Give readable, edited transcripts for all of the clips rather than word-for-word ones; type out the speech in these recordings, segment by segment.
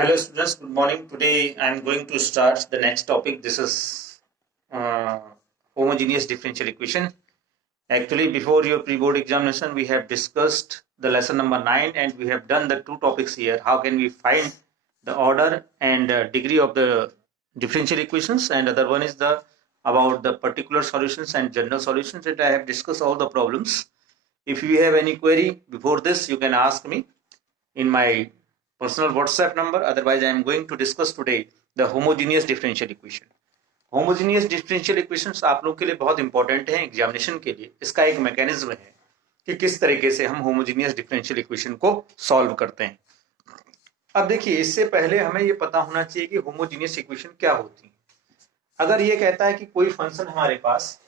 Hello students, good morning. Today I am going to start the next topic. This is uh, homogeneous differential equation. Actually, before your pre-board examination, we have discussed the lesson number 9 and we have done the two topics here. How can we find the order and degree of the differential equations, and other one is the about the particular solutions and general solutions, and I have discussed all the problems. If you have any query before this, you can ask me in my personal WhatsApp number. Otherwise, I am going to discuss today the homogeneous differential equation. Homogeneous differential equations आप लोग के लिए बहुत important है examination के लिए. इसका एक मैकेनिज्म है कि किस तरीके से हम होमोजीनियस डिफरेंशियल इक्वेशन को सॉल्व करते हैं. अब देखिए, इससे पहले हमें ये पता होना चाहिए कि होमोजीनियस इक्वेशन क्या होती है. अगर ये कहता है कि कोई फंक्शन हमारे पास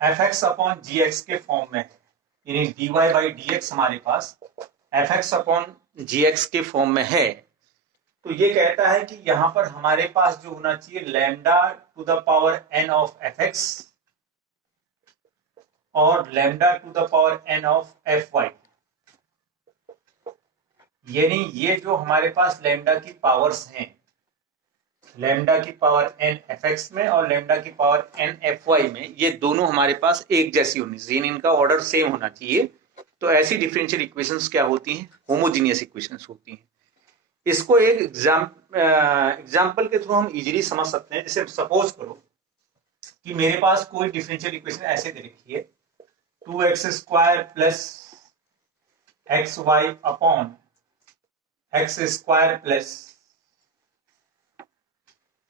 fx अपॉन gx के फॉर्म में है, यानी dy बाई dx हमारे पास fx अपॉन gx के फॉर्म में है, तो ये कहता है कि यहां पर हमारे पास जो होना चाहिए lambda two the power n of fx और lambda two the power n of fy, यानी ये जो हमारे पास लैम्डा की पावर्स हैं, लैम्डा की पावर n fx में और लैम्डा की पावर n fy में, ये दोनों हमारे पास एक जैसी होनी चाहिए, इनका ऑर्डर सेम होना चाहिए. तो ऐसी डिफरेंशियल इक्वेशंस क्या होती हैं? होमोजीनियस इक्वेशंस होती हैं. इसको एक एग्जाम्पल के थ्रू हम इजीली समझ सकते हैं. जैसे सपोज करो कि मेरे पास कोई डिफरेंशियल इक्वेशन ऐसे दे रखी है 2x square plus x y upon x square plus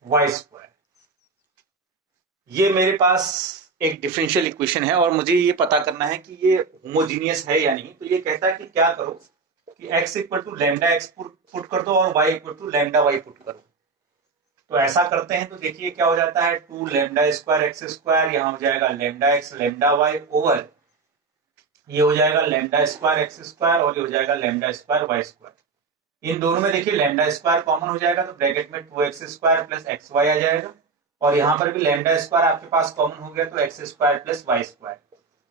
y square. ये मेरे पास एक डिफरेंशियल इक्वेशन है और मुझे ये पता करना है कि ये होमोजीनियस है या नहीं. तो ये कहता है कि क्या करो कि x equal to lambda x put कर दो और y equal to lambda y put करो. तो ऐसा करते हैं तो देखिए क्या हो जाता है, 2 लैम्डा स्क्वायर एक्स स्क्वायर, यहाँ हो जाएगा lambda x lambda y over ये हो जाएगा लैम्डा स्क्वायर एक्स स्क्वायर और ये हो जाएगा लैम्डा स्क्वायर वाई स्क्वायर. इन दोनों में देखिए लैम्डा स्क्वायर कॉमन हो जाएगा तो ब्रैकेट में 2x square plus x y आ जाएगा और यहाँ पर भी लैम्डा स्क्वायर आपके पास कॉमन हो गया तो x square plus y square.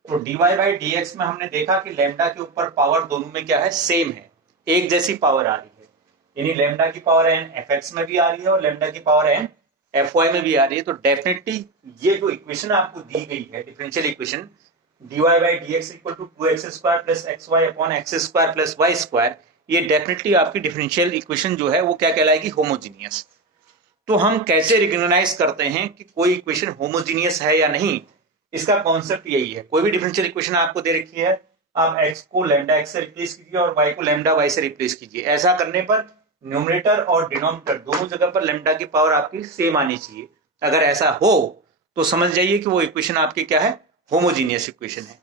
तो dy बाई dx में हमने देखा कि लैम्डा के ऊपर पावर दोनों में क्या है, सेम है, एक जैसी पावर आ रही है. यानी लैम्डा की पावर n fx में भी आ रही है और लैम्डा की पावर n fy में भी आ रही है. तो डेफिनेटली ये जो इक्वेशन आपको दी गई है differential equation dy by dx equal to 2x square plus xy upon x square plus y square, ये डेफिनेटली आपकी डिफरेंशियल इक्वेशन जो है वो क्या कहलाएगी, होमोजीनियस. तो हम कैसे रिकॉग्नाइज करते हैं कि कोई इक्वेशन होमोजीनियस है या नहीं? इसका कॉन्सेप्ट यही है. कोई भी डिफरेंशियल इक्वेशन आपको दे रखी है, आप x को लैम्डा x से रिप्लेस कीजिए और y को लैम्डा y से रिप्लेस कीजिए. ऐसा करने पर न्यूमरेटर और डिनोमिनेटर दोनों जगह पर लैम्डा की पावर आपकी सेम आनी चाहिए. अगर ऐसा हो तो समझ जाइए कि वो इक्वेशन आपकी क्या है, होमोजीनियस इक्वेशन है.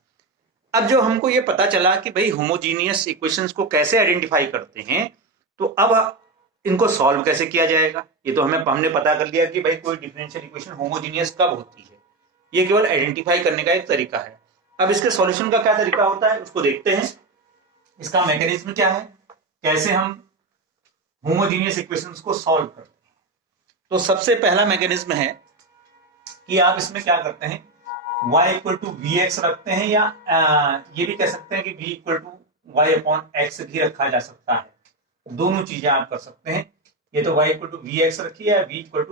अब जो हमको ये पता चला कि भाई होमोजीनियस इक्वेशंस को कैसे आइडेंटिफाई करते हैं, तो अब इनको सॉल्व कैसे किया जाएगा, ये तो हमने पता कर लिया कि भाई कोई डिफरेंशियल इक्वेशन होमोजीनियस कब होती है. ये केवल आइडेंटिफाई करने का एक तरीका है. अब इसके सॉल्यूशन का क्या तरीका होता है उसको देखते हैं. इसका मैकेनिज्म क्या है, कैसे हम होमोजीनियस इक्वेशंस को सॉल्व करते हैं. तो सबसे पहला मैकेनिज्म है कि आप इसमें क्या करते हैं, y equal to v x रखते हैं, या ये भी कह सकते हैं कि v equal to y upon x भी रखा जा सकता है. दोनों चीजें आप कर सकते हैं. ये तो y equal to v x रखिए या v equal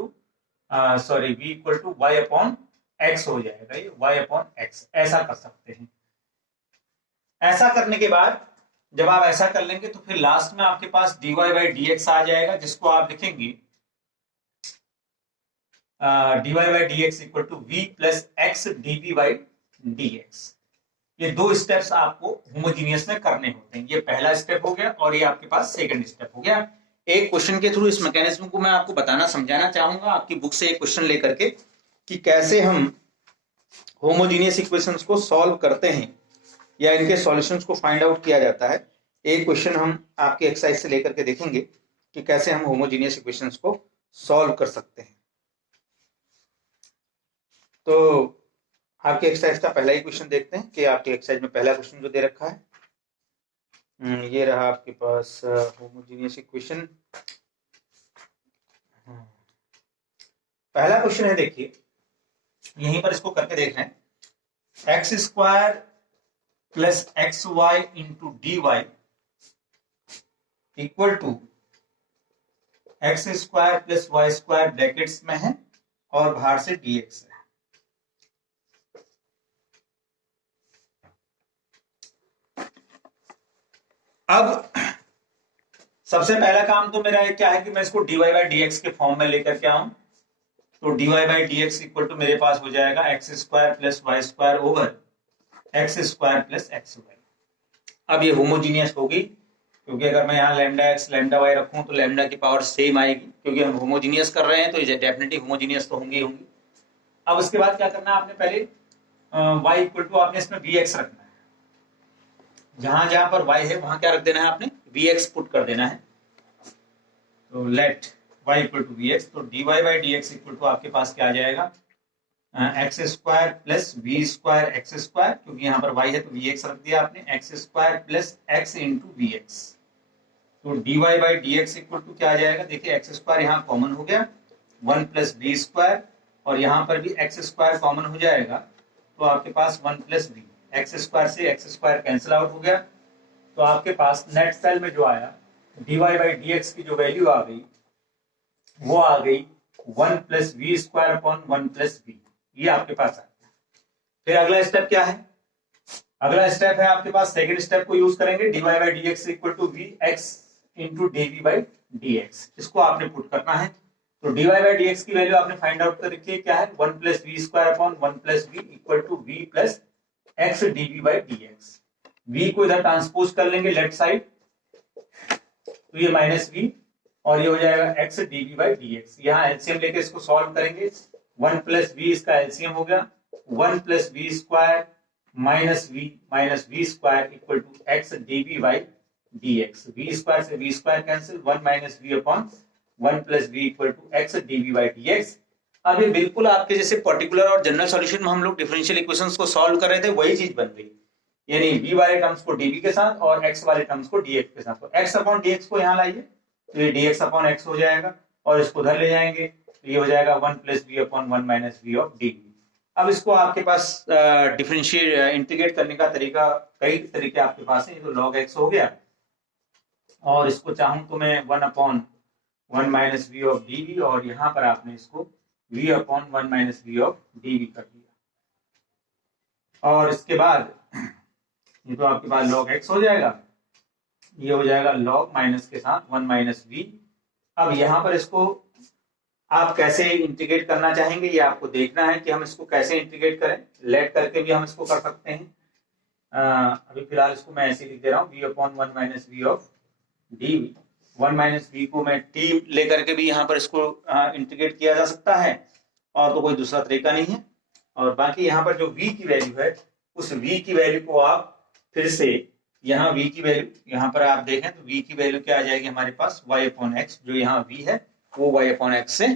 to y upon x हो जाएगा, ये y अपॉन एक्स, ऐसा कर सकते हैं. ऐसा करने के बाद जब आप ऐसा कर लेंगे तो फिर लास्ट में आपके पास dy बाई dx आ जाएगा, जिसको आप लिखेंगे dy by dx equal to v plus x dv by dx. ये दो स्टेप्स आपको होमोजीनियस में करने होते हैं. ये पहला स्टेप हो गया और ये आपके पास सेकंड स्टेप हो गया. एक क्वेश्चन के थ्रू इस मैकेनिज्म को मैं आपको बताना समझाना चाहूंगा, आपकी बुक से एक क्वेश्चन लेकर के, कि कैसे हम होमोजीनियस इक्वेशंस को सॉल्व करते हैं या इनके सॉल्यूशंस को फाइंड आउट किया जाता है. एक क्वेश्चन हम आपके एक्सरसाइज से लेकर के देखेंगे कि कैसे हम होमोजीनियस इक्वेशंस को सॉल्व कर सकते हैं. तो आपके एक्सरसाइज का पहला ही क्वेश्चन देखते हैं कि आपके एक्सरसाइज में पहला क्वेश्चन जो दे रखा है, ये रहा आपके पास होमोजीनियस इक्वेशन. पहला क्वेश्चन है, देखिए यहीं पर इसको करके देख रहे हैं. X square plus x y into d y equal to x square plus y square brackets में है और बाहर से dx है। अब सबसे पहला काम तो मेरा क्या है कि मैं इसको dy बाई dx के फॉर्म में लेकर के आऊं। तो dy by dx equal to मेरे पास हो जाएगा x square plus y square over x square plus x y. अब ये होमोजीनियस होगी, क्योंकि अगर मैं यहाँ लैम्डा एक्स लैम्डा वाई रखूं तो लैम्डा की पावर सेम आएगी, क्योंकि हम होमोजीनियस कर रहे हैं तो ये डेफिनेटली होमोजीनियस तो होंगी होंगी। अब उसके बाद क्या करना है, आपने पहले y इक्वल टू आपने इसमें vx रखना है। जहां जहां पर y है वहां क्या रख देना है, आपने vx पुट कर देना है। तो let y equal to vx, तो dy by dx equal to आपके पास क्या आ जाएगा, x square plus v square x square, क्योंकि यहाँ पर y है तो vx रख दिया आपने, x square plus x into v x. तो dy by dx equal to क्या आ जाएगा, देखिए एक्स स्क्वायर यहाँ कॉमन हो गया, 1 प्लस वी स्क्वायर, और यहाँ पर भी एक्स स्क्वायर कॉमन हो जाएगा, तो आपके पास 1 प्लस वी, एक्स स्क्वायर से एक्स स्क्वायर कैंसिल आउट हो गया। तो आपके पास नेट सेल में जो आया dy बाई dx की जो वैल्यू आ गई वो आ गई 1 plus v square upon 1 plus v, ये आपके पास आ गया। फिर अगला स्टेप क्या है, अगला स्टेप है आपके पास सेकंड स्टेप को यूज करेंगे, dy by dx equal to v x into dv by dx, इसको आपने पुट करना है। तो dy बाई dx की वैल्यू आपने फाइंड आउट कर रखी है, क्या है 1 plus v square upon 1 plus v equal to v plus x dv by dx। v को इधर ट्रांसपोज कर लेंगे लेफ्ट साइड, तो ये माइनस वी और ये हो जाएगा एक्स dv बाई dx। यहाँ एलसीएम लेके इसको सॉल्व करेंगे, 1 प्लस वी इसका एलसीएम हो गया 1 plus v square minus v square equal to x dv by dx। V square से v square cancel, 1 minus v upon 1 plus v equal to x dv by dx। अब ये बिल्कुल आपके जैसे particular और जनरल सॉल्यूशन में हम लोग डिफरेंशियल इक्वेशंस को सॉल्व कर रहे थे वही चीज बन गई, यानी v वाले टर्म्स को dv के साथ और x वाले टर्म्स को dx के साथ। तो x अपॉन dx को यहाँ लाइए, तो ये dx अपॉन x हो जाएगा, और इसको उधर ले जाएंगे तो ये हो जाएगा 1 plus v upon 1 minus v of dv। अब इसको आपके पास डिफरेंशिएट इंटीग्रेट करने का तरीका, कई तरीके आपके पास है। ये तो log x हो गया, और इसको चाहूं तो मैं 1 upon 1 minus v of dv, और यहाँ पर आपने इसको v upon 1 minus v of dv कर दिया। और इसके बाद ये तो आपके पास log x हो जाएगा, ये हो जाएगा log माइनस के साथ 1 माइनस वी। अब यहाँ पर इसको आप कैसे इंटीग्रेट करना चाहेंगे ये आपको देखना है कि हम इसको कैसे इंटीग्रेट करें। लेट करके भी हम इसको कर सकते हैं, अभी फिलहाल इसको मैं ऐसे लिख दे रहा हूँ v upon 1 minus v of dv। 1 minus v को मैं t लेकर के भी यहाँ पर इसको इंटीग्रेट किया जा सकता है, और तो कोई दूसरा तरीका नहीं है। और बाकी यहाँ पर जो v की वैल्यू है, उस v की वैल्यू को आप फिर से यहाँ v की वैल्यू यहाँ पर आप देखें तो v की वैल्यू क्या आ जाएगी हमारे पास, y अपॉन एक्स, जो यहाँ v है वो y अपॉन एक्स से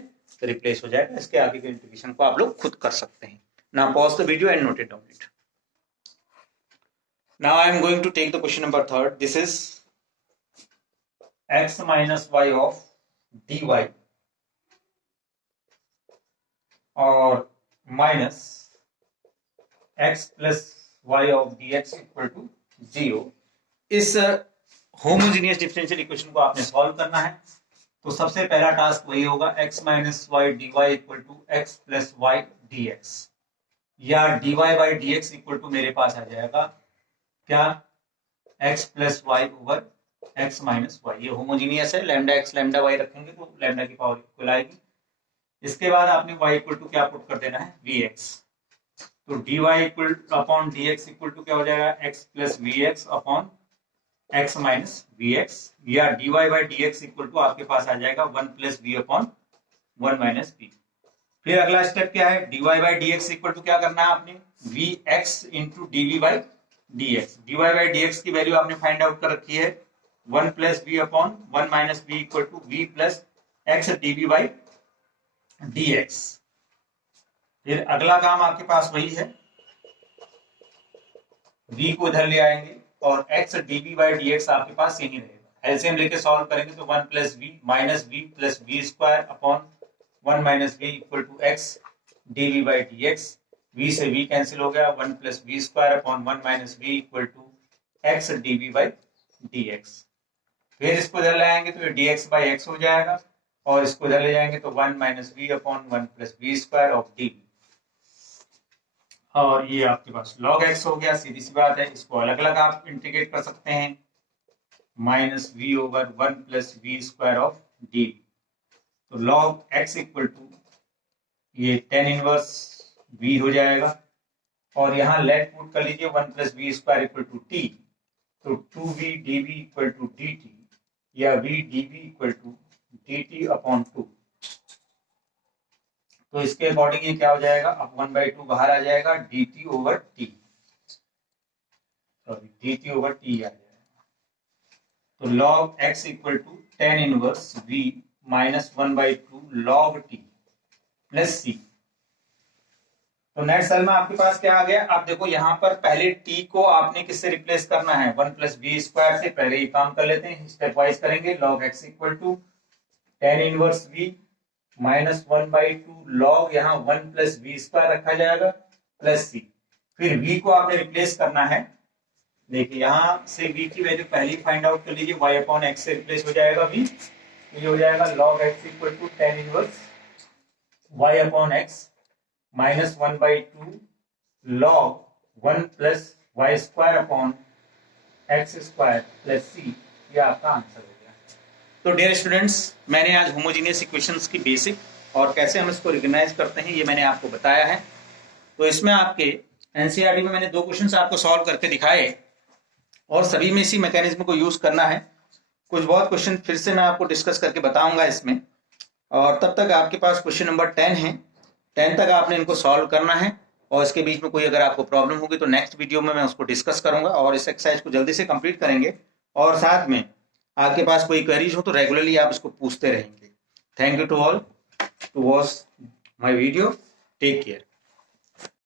रिप्लेस हो जाएगा। इसके आगे के इंटीग्रेशन को आप लोग खुद कर सकते हैं। Now pause the video and note it down it. Now I am going to take the question number 3rd। This is x minus y of dy और minus x plus y of dx equal to 0। इस homogeneous differential equation को आपने solve करना है। तो सबसे पहला task वही होगा, x minus y d y equal to x plus y d x, या d y by d x equal to मेरे पास आ जाएगा क्या, x plus y over x minus y. ये होमोजीनियस है, लैम्डा एक्स लैम्डा वाई रखेंगे तो लैम्डा की पावर इक्वल आएगी। इसके बाद आपने y इक्वल टू क्या पुट कर देना है, vx। तो dy equal upon dx equal to क्या हो जाएगा, x plus vx upon x minus vx, या dy by dx equal to आपके पास आ जाएगा 1 plus v upon 1 minus v। फिर अगला स्टेप क्या है, dy by dx equal to क्या करना है आपने, vx into dv by dx। dy by dx की वैल्यू आपने फाइंड आउट कर रखी है 1 plus v upon 1 minus v equal to v plus x dv by dx। फिर अगला काम आपके पास वही है, v को इधर ले आएंगे और x dv बाई dx आपके पास यही रहेगा। एलसीएम लेके सॉल्व करेंगे तो 1 plus v minus v plus v square upon 1 minus v equal to x dv by dx। v से v कैंसिल हो गया, 1 plus v square upon 1 minus v equal to x dv by dx। फिर इसको इधर लाएंगे तो ये dx by x हो जाएगा, और इसको इधर ले जाएंगे तो 1 minus v upon 1 plus v square of d, और ये आपके पास log x हो गया। सीधी सी बात है, इसको अलग अलग आप इंटीग्रेट कर सकते हैं, minus v over 1 plus v square of d. तो log x इक्वल टू ये tan इनवर्स v हो जाएगा, और यहाँ लेट पुट कर लीजिए 1 plus v square equal to t, तो 2v dv equal to dt या v dv equal to dt upon 2। तो इसके अकॉर्डिंग ये क्या हो जाएगा, अब 1/2 बाहर आ जाएगा, dt over t, sorry dt over t आ जाएगा। तो log x equal to tan inverse v minus 1/2 log t plus c। तो नेट सेल में आपके पास क्या आ गया, आप देखो यहाँ पर पहले t को आपने किससे रिप्लेस करना है, 1 प्लस वी स्क्वायर से। पहले ये काम कर लेते हैं, स्टेप वाइज करेंगे। log x equal to tan inverse v minus 1/2 log यहाँ 1 प्लस वी स्क्वायर रखा जाएगा प्लस c। फिर v को आपने रिप्लेस करना है, देखिए यहाँ से v की वैल्यू पहले ही फाइंड आउट कर लीजिए, y अपॉन x से रिप्लेस हो जाएगा v, तो ये हो जाएगा log x equal to tan inverse y upon x minus 1/2 log 1 plus y square upon x square plus c, ये आपका आंसर हो गया। तो डियर स्टूडेंट्स, मैंने आज होमोजीनियस इक्वेशंस की बेसिक और कैसे हम इसको रिकॉग्नाइज करते हैं ये मैंने आपको बताया है। तो इसमें आपके एनसीईआरटी में मैंने 2 क्वेश्चंस आपको सॉल्व करके दिखाए, और सभी में इसी मैकेनिज्म को यूज करना है। कुछ बहुत क्वेश्चन फिर से मैं आपको डिस्कस करके बताऊंगा इसमें, और तब तक आपके पास क्वेश्चन नंबर 10 है, 10 तक आपने इनको सॉल्व करना है। और इसके बीच में कोई अगर आपको प्रॉब्लम होगी तो नेक्स्ट वीडियो में मैं उसको डिस्कस करूंगा, और इस एक्सरसाइज को जल्दी से कंप्लीट करेंगे। और साथ में आपके पास कोई क्वेरीज हो तो रेगुलरली आप इसको पूछते रहेंगे। Thank you to all to watch my video, take care.